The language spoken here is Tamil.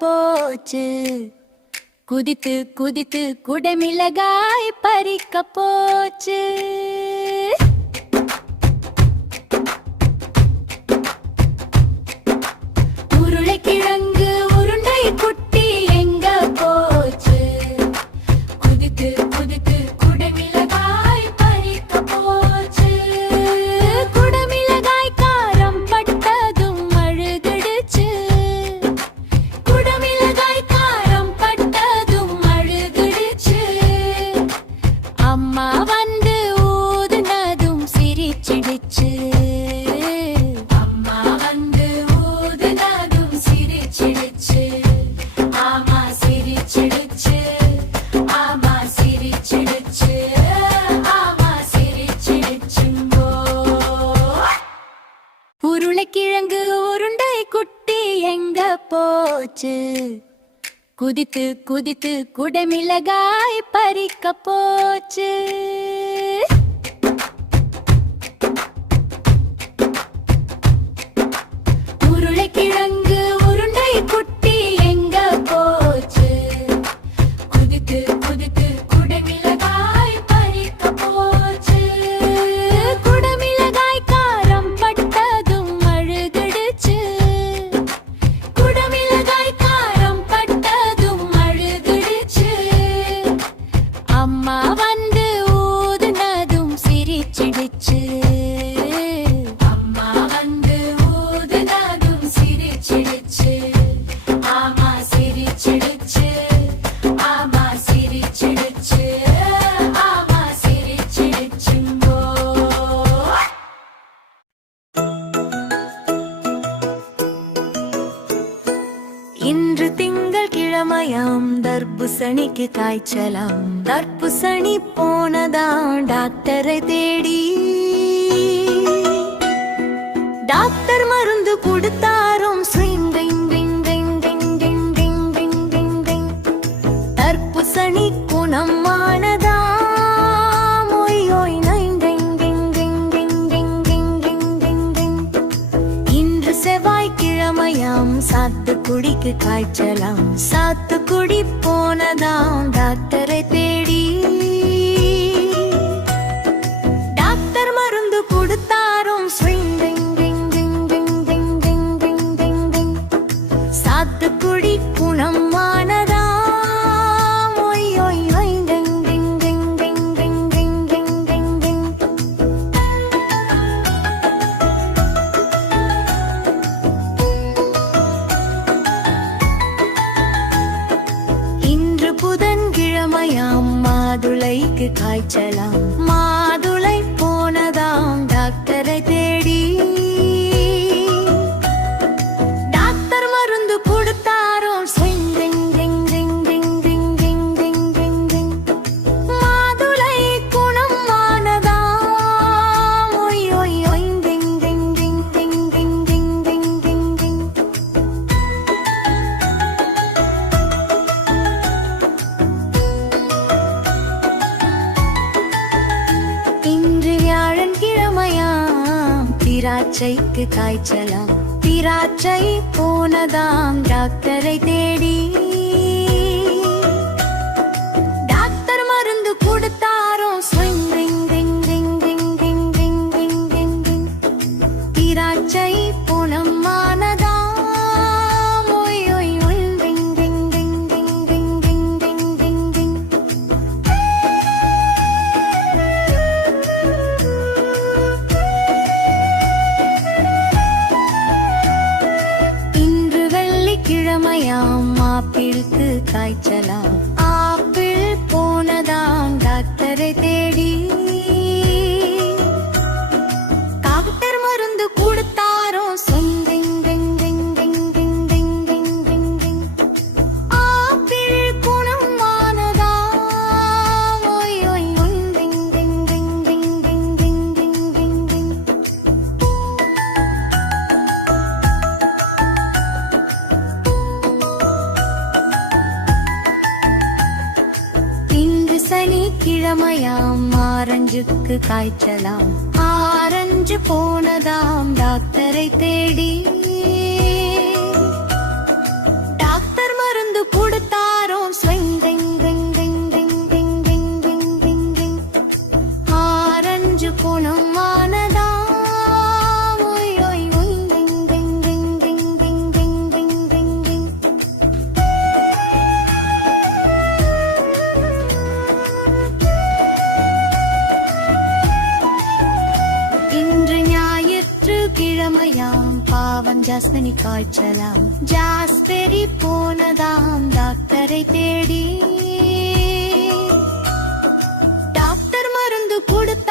போச்சு. குதித்து குதித்து குடமிளகாய் பறிக்க போச்சு. உருளைக்கிழங்கு உருண்டை குட்டி எங்க போச்சு. குதித்து குதித்து குடமிளகாய் பறிக்க போச்சு. குடமிளகாய் காரம் பட்டதும் அழுதுடுச்சு. குடமிளகாய் காரம் பட்டதும் அழுதுடுச்சு. அம்மா வந்து ஊதுனதும் சிரிச்சிடுச்சு. அம்மா வந்து ஊதுனதும் சிரிச்சிடுச்சு. ஆமா சிரிச்சிடுச்சு. ஆமா சிரிச்சிடுச்சு. ஆமா சிரிச்சிடுச்சுங்கோ. உருளைக்கிழங்கு உருண்டை குட்டி எங்க போச்சு. குதித்து குதித்து குடமிளகாய் பறிக்க போச்சு. உருளைக்கிழங்கு உருண்டை குட்டி எங்க போச்சு. குதித்து குதித்து குடமிளகாய் பறிக்க போச்சு. குடமிளகாய் காரம் பட்டதும் அழுதுடுச்சு. குடமிளகாய் காரம் பட்டதும் அழுதுடுச்சு. அம்மா வந்து ஊதுனதும் சிரிச்சிடுச்சு. அம்மா வந்து ஊதுனதும் சிரிச்சிடுச்சு. ஆமா சிரிச்சிடுச்சு. ஆமா சிரிச்சிடுச்சு. ஆமா சிரிச்சிடுச்சுங்கோ. இன்று திங்கள் கிழமையாம், தர்பூசணிக்கு காய்ச்சலாம். தர்பூசணி போனதாம் டாக்டரை தேடி. டாக்டர் மருந்து கொடுத்தாரும். ஸ்விங் டிங் டிங் டிங் டிங் டிங் டிங் டிங் டிங் டிங். தர்பூசணி குணமானதாம். ஒய் ஒய் நைங் டிங் டிங் டிங் டிங் டிங் டிங் டிங் டிங் டிங். இன்று செவ்வாய்க்கிழமையாம், சாத்துக்குடிக்கு காய்ச்சலாம். சாத்துக்குடி போனதாம் டாக்டரை தேடி. டாக்டர் மருந்து கொடுத்தாரும். ஸ்விங் டிங் டிங் டிங் டிங் டிங் டிங் டிங் டிங் டிங். சாத்துக்குடி குணமானதாம். ஒய் ஒய் ஒய் டிங் டிங் டிங் டிங் டிங் டிங் டிங் டிங் டிங். இன்று புதன்கிழமையாம், மாதுளைக்கு காய்ச்சலாம். மாதுளை போனதாம் டாக்டரை தேடி. டாக்டர் மருந்து கொடுத்தாரும். ஸ்விங் டிங் டிங் டிங் டிங் டிங் டிங் டிங் டிங் டிங். மாதுளை குணமானதாம். ஒய் ஒய் ஒய் டிங் டிங் டிங் டிங் டிங் டிங் டிங் டிங் டிங். இன்று வியாழன்கிழமையாம், திராட்சைக்கு காய்ச்சலாம். திராட்சை போனதாம் டாக்டரை தேடி. டாக்டர் மருந்து கொடுத்தாரும். ஸ்விங் டிங் டிங் டிங் டிங் டிங் டிங் டிங் டிங் டிங். திராட்சை குணமானதாம். ஒய் ஒய் ஒய் டிங் டிங் டிங் டிங் டிங் டிங் டிங் டிங் டிங். இன்று வெள்ளிக்கிழமையாம், ஆப்பிளுக்கு காய்ச்சலாம். ஆப்பிள் போனதாம் டாக்டரை தேடி. டாக்டர் மருந்து கொடுத்தாரும். ஸ்விங் டிங் டிங் டிங் டிங் டிங் டிங் டிங் டிங் டிங். ஆப்பிள் குணமானதாம். ஒய் ஒய் ஒய் டிங் டிங் டிங் டிங் டிங் டிங் டிங் டிங் டிங். இன்று சனிக்கிழமையாம், ஆரஞ்சுக்கு காய்ச்சலாம். ஆரஞ்சு போனதாம் டாக்டரை தேடி. டாக்டர் நோயாம் பாவம் ஜாஸ்மினி காய்ச்சலாம் ஜாஸ்பெரி போனதாம் டாக்டரை தேடி டாக்டர் மருந்து கொடுத்த